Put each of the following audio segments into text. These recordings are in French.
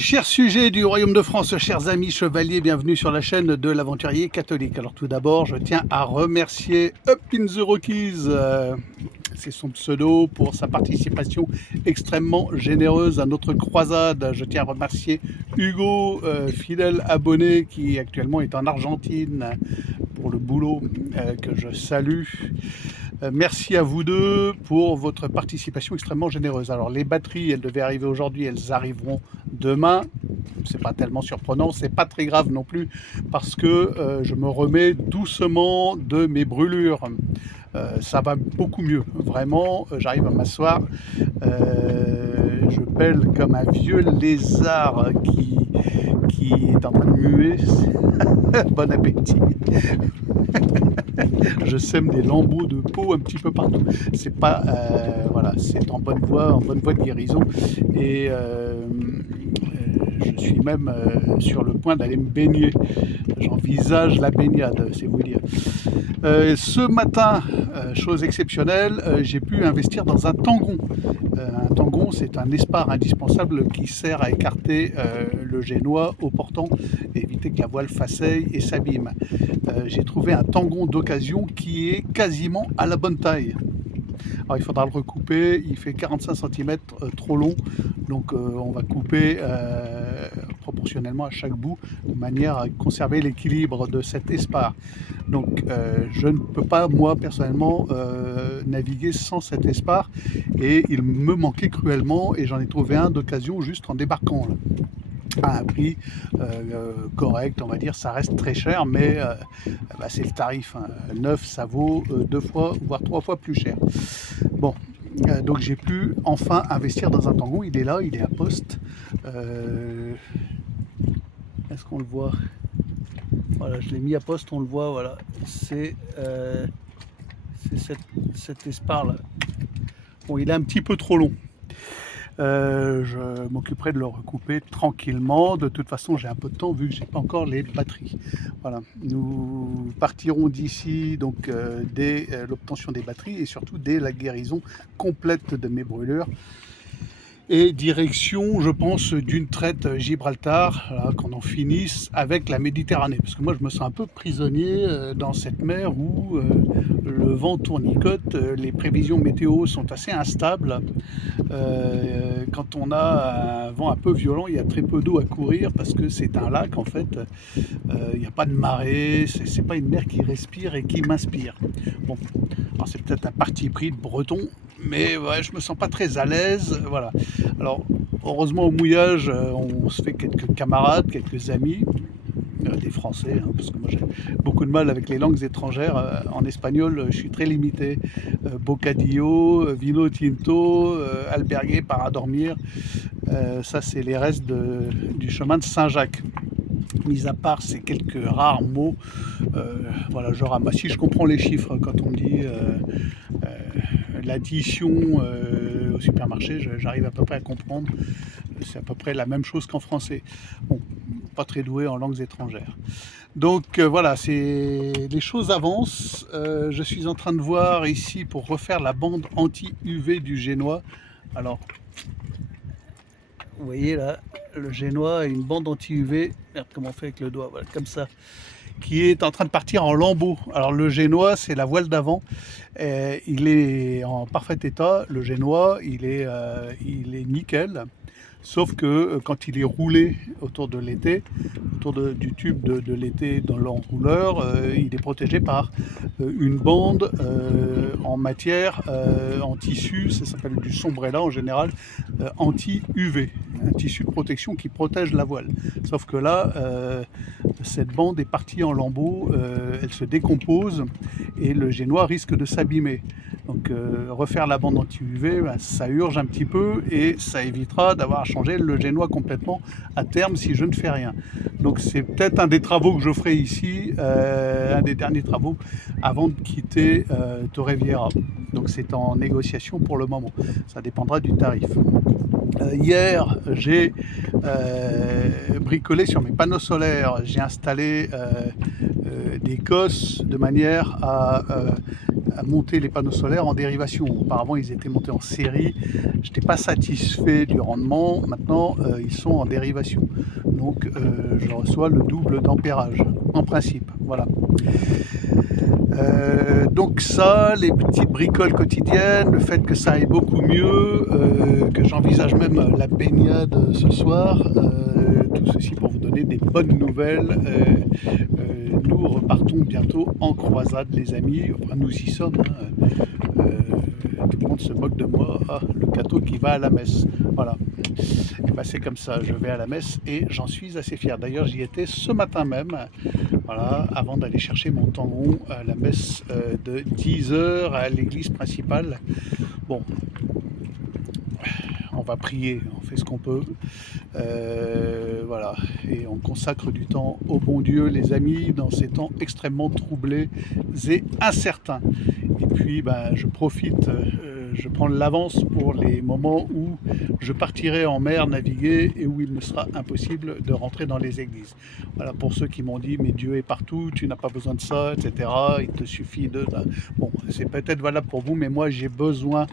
Chers sujets du Royaume de France, chers amis chevaliers, bienvenue sur la chaîne de l'aventurier catholique. Alors tout d'abord, je tiens à remercier Up in the Rockies, c'est son pseudo, pour sa participation extrêmement généreuse à notre croisade. Je tiens à remercier Hugo, fidèle abonné, qui actuellement est en Argentine pour le boulot, que je salue. Merci à vous deux pour votre participation extrêmement généreuse. Alors les batteries, elles devaient arriver aujourd'hui, elles arriveront demain. C'est pas tellement surprenant, c'est pas très grave non plus parce que je me remets doucement de mes brûlures. Ça va beaucoup mieux, vraiment, j'arrive à m'asseoir. Je pèle comme un vieux lézard qui est en train de muer. Bon appétit. Je sème des lambeaux de peau un petit peu partout. C'est pas, voilà, c'est en bonne voie de guérison. Et je suis même sur le point d'aller me baigner. J'envisage la baignade, c'est vous dire. Ce matin, chose exceptionnelle, j'ai pu investir dans un tangon. Un tangon, c'est un espar indispensable qui sert à écarter le génois au portant et éviter que la voile faceille et s'abîme. J'ai trouvé un tangon d'occasion qui est quasiment à la bonne taille. Alors il faudra le recouper, il fait 45 cm trop long, donc on va couper proportionnellement à chaque bout, de manière à conserver l'équilibre de cet espar. Donc je ne peux pas, moi personnellement, naviguer sans cet espar, et il me manquait cruellement, et j'en ai trouvé un d'occasion juste en débarquant là. À un prix correct, on va dire. Ça reste très cher, mais c'est le tarif, hein. Neuf, ça vaut 2 fois, voire 3 fois plus cher. Bon, donc j'ai pu enfin investir dans un tangon. Il est là, il est à poste. Est-ce qu'on le voit? Voilà, je l'ai mis à poste, on le voit, voilà. C'est cet espar là. Bon, il est un petit peu trop long. Je m'occuperai de le recouper tranquillement. De toute façon, j'ai un peu de temps vu que j'ai pas encore les batteries. Voilà, nous partirons d'ici donc dès l'obtention des batteries et surtout dès la guérison complète de mes brûlures. Et direction, je pense, d'une traite Gibraltar, voilà, qu'on en finisse avec la Méditerranée. Parce que moi, je me sens un peu prisonnier dans cette mer où le vent tournicote, les prévisions météo sont assez instables. Quand on a un vent un peu violent, il y a très peu d'eau à courir parce que c'est un lac en fait. Il n'y a pas de marée, c'est pas une mer qui respire et qui m'inspire. Bon, alors c'est peut-être un parti pris de breton, mais ouais, je me sens pas très à l'aise. Voilà. Alors heureusement au mouillage, on se fait quelques camarades, quelques amis. Des Français, hein, parce que moi j'ai beaucoup de mal avec les langues étrangères. En espagnol, je suis très limité. Bocadillo, vino tinto, alberguer, para dormir. Ça, c'est les restes du chemin de Saint-Jacques. Mis à part ces quelques rares mots, voilà, genre, si je comprends les chiffres quand on me dit l'addition au supermarché, j'arrive à peu près à comprendre. C'est à peu près la même chose qu'en français. Bon, pas très doué en langues étrangères. Donc voilà, les choses avancent. Je suis en train de voir ici pour refaire la bande anti-UV du génois. Alors, vous voyez là, le génois a une bande anti-UV. Merde, comment on fait avec le doigt? Voilà, comme ça. Qui est en train de partir en lambeaux. Alors le génois, c'est la voile d'avant. Il est en parfait état. Le génois, il est nickel. Sauf que quand il est roulé autour de l'été, du tube de l'été dans l'enrouleur, il est protégé par une bande en matière, en tissu, ça s'appelle du sombrella en général, anti-UV, un tissu de protection qui protège la voile. Sauf que là, cette bande est partie en lambeaux, elle se décompose et le génois risque de s'abîmer. Donc refaire la bande anti-UV, ça urge un petit peu et ça évitera d'avoir à changer le génois complètement à terme si je ne fais rien. Donc c'est peut-être un des travaux que je ferai ici, un des derniers travaux avant de quitter Torrevieja. Donc c'est en négociation pour le moment, ça dépendra du tarif. Hier, j'ai bricolé sur mes panneaux solaires, j'ai installé des cosses de manière à à monter les panneaux solaires en dérivation. Auparavant, ils étaient montés en série. Je n'étais pas satisfait du rendement. Maintenant, ils sont en dérivation. Donc, je reçois le double d'ampérage, en principe. Voilà. Donc ça, les petites bricoles quotidiennes, le fait que ça aille beaucoup mieux, que j'envisage même la baignade ce soir, tout ceci pour vous donner des bonnes nouvelles. Nous repartons bientôt en croisade, les amis. Enfin, nous y sommes. Tout le monde se moque de moi. Ah, le cateau qui va à la messe. Voilà. Et ben, c'est comme ça. Je vais à la messe et j'en suis assez fier. D'ailleurs, j'y étais ce matin même. Voilà, avant d'aller chercher mon tangon à la messe de 10 h à l'église principale. Bon, on va prier, on fait ce qu'on peut. Voilà, et on consacre du temps au bon Dieu, les amis, dans ces temps extrêmement troublés et incertains. Et puis, ben, je profite, je prends l'avance pour les moments où je partirai en mer naviguer et où il me sera impossible de rentrer dans les églises. Voilà, pour ceux qui m'ont dit, mais Dieu est partout, tu n'as pas besoin de ça, etc. Il te suffit de... Bon, c'est peut-être valable pour vous, mais moi, j'ai besoin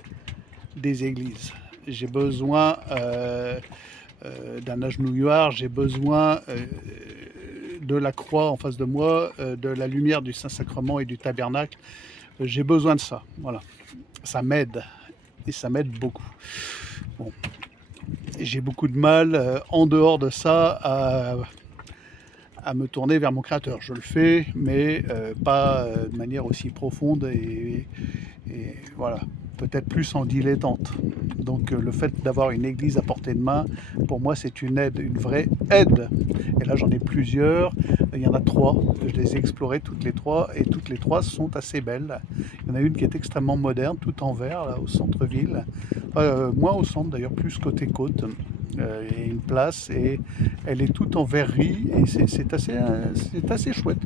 des églises. J'ai besoin d'un agenouilloir, j'ai besoin de la croix en face de moi, de la lumière du Saint-Sacrement et du tabernacle. J'ai besoin de ça, voilà. Ça m'aide, et ça m'aide beaucoup. Bon. J'ai beaucoup de mal, en dehors de ça, à me tourner vers mon créateur. Je le fais, mais pas de manière aussi profonde et voilà, peut-être plus en dilettante. Donc le fait d'avoir une église à portée de main, pour moi c'est une aide, une vraie aide. Et là j'en ai plusieurs, il y en a 3, je les ai explorées toutes les 3 et toutes les 3 sont assez belles. Il y en a une qui est extrêmement moderne, tout en vert, là au centre-ville, moins au centre d'ailleurs, plus côté côte. Il y a une place et elle est toute en verrerie et c'est assez chouette.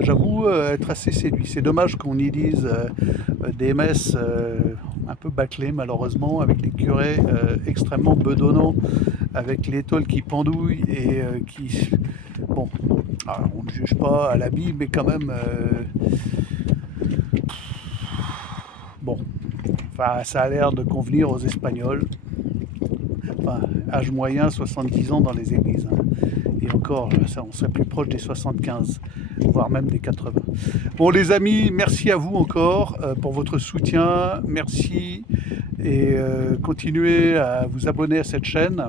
J'avoue être assez séduit. C'est dommage qu'on y lise des messes un peu bâclées malheureusement, avec des curés extrêmement bedonnants, avec l'étole qui pendouille et qui... Bon, alors, on ne juge pas à l'habit, mais quand même... bon, enfin, ça a l'air de convenir aux Espagnols. Enfin, âge moyen, 70 ans dans les églises. Hein. Et encore, ça, on serait plus proche des 75, voire même des 80. Bon les amis, merci à vous encore pour votre soutien. Merci et continuez à vous abonner à cette chaîne,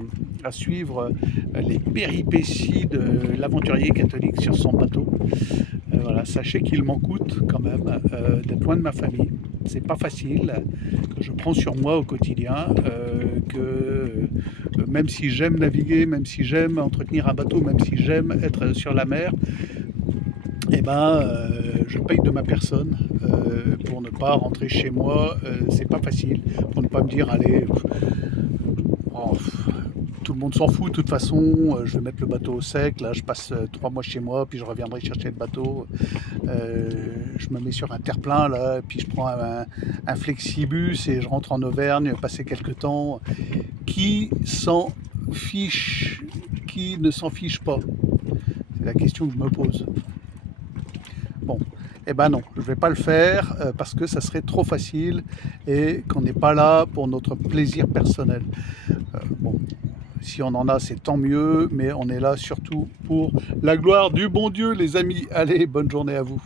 à suivre les péripéties de l'aventurier catholique sur son bateau. Voilà, sachez qu'il m'en coûte quand même d'être loin de ma famille. C'est pas facile, que je prends sur moi au quotidien, que même si j'aime naviguer, même si j'aime entretenir un bateau, même si j'aime être sur la mer, eh ben, je paye de ma personne pour ne pas rentrer chez moi. C'est pas facile, pour ne pas me dire allez, tout le monde s'en fout de toute façon, je vais mettre le bateau au sec, là je passe 3 mois chez moi, puis je reviendrai chercher le bateau, je me mets sur un terre-plein là, puis je prends un flexibus et je rentre en Auvergne, passer quelques temps. Qui s'en fiche, qui ne s'en fiche pas? C'est la question que je me pose. Bon, eh ben non, je ne vais pas le faire parce que ça serait trop facile et qu'on n'est pas là pour notre plaisir personnel. Bon, si on en a, c'est tant mieux, mais on est là surtout pour la gloire du bon Dieu, les amis. Allez, bonne journée à vous.